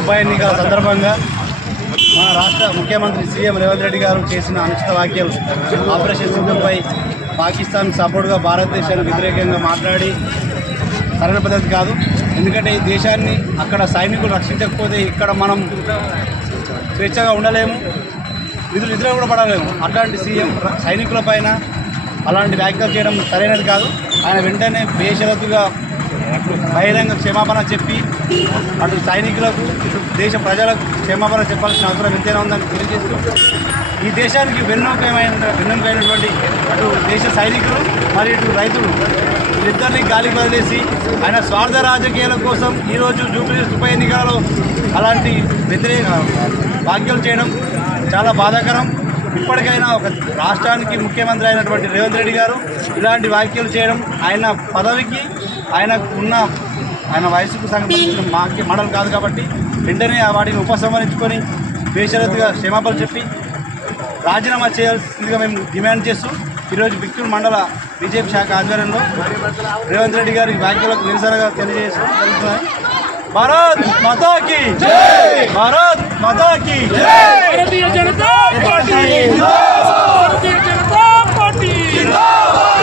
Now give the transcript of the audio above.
ఉప ఎన్నికల సందర్భంగా మన రాష్ట్ర ముఖ్యమంత్రి సీఎం రేవంత్ రెడ్డి గారు చేసిన అనుచిత వ్యాఖ్యలు ఆపరేషన్ సింధుపై పాకిస్తాన్ సపోర్ట్గా భారతదేశానికి వ్యతిరేకంగా మాట్లాడి సరైన పద్ధతి కాదు. ఎందుకంటే ఈ దేశాన్ని అక్కడ సైనికులు రక్షించకపోతే ఇక్కడ మనం స్వేచ్ఛగా ఉండలేము, నిద్ర కూడా పడలేము. అట్లాంటి సీఎం సైనికుల పైన అలాంటి వ్యాఖ్యలు చేయడం సరైనది కాదు. ఆయన వెంటనే బేషరతుగా బహిరంగ క్షమాపణ చెప్పి అటు సైనికులకు ఇటు దేశ ప్రజలకు క్షమాపణ చెప్పాల్సిన అవసరం ఎంతైనా ఉందని తెలియజేస్తూ ఈ దేశానికి వెన్నెముకైనటువంటి అటు దేశ సైనికులు మరి ఇటు రైతులు వీరిద్దరిని గాలికి వదిలేసి ఆయన స్వార్థ రాజకీయాల కోసం ఈరోజు జూబ్లీహిల్స్ ఉప ఎన్నికలలో అలాంటి వ్యతిరేక వ్యాఖ్యలు చేయడం చాలా బాధాకరం. ఇప్పటికైనా ఒక రాష్ట్రానికి ముఖ్యమంత్రి అయినటువంటి రేవంత్ రెడ్డి గారు ఇలాంటి వ్యాఖ్యలు చేయడం ఆయన పదవికి ఆయన వయసుకు సంబంధించిన మండలం కాదు కాబట్టి వెంటనే వాటిని ఉపసంహరించుకొని బేషరతుగా క్షమాపణలు చెప్పి రాజీనామా చేయాల్సిందిగా మేము డిమాండ్ చేస్తూ ఈరోజు బిక్టూరు మండల బీజేపీ శాఖ ఆధ్వర్యంలో రేవంత్ రెడ్డి గారి వ్యాఖ్యలకు నిరసనగా తెలియజేస్తున్నాయి. భారత్ మాతా కీ జై, భారత్ మాతా కీ జై, భారతీయ జనతా పార్టీ జిందాబాద్, భారతీయ జనతా పార్టీ జిందాబాద్.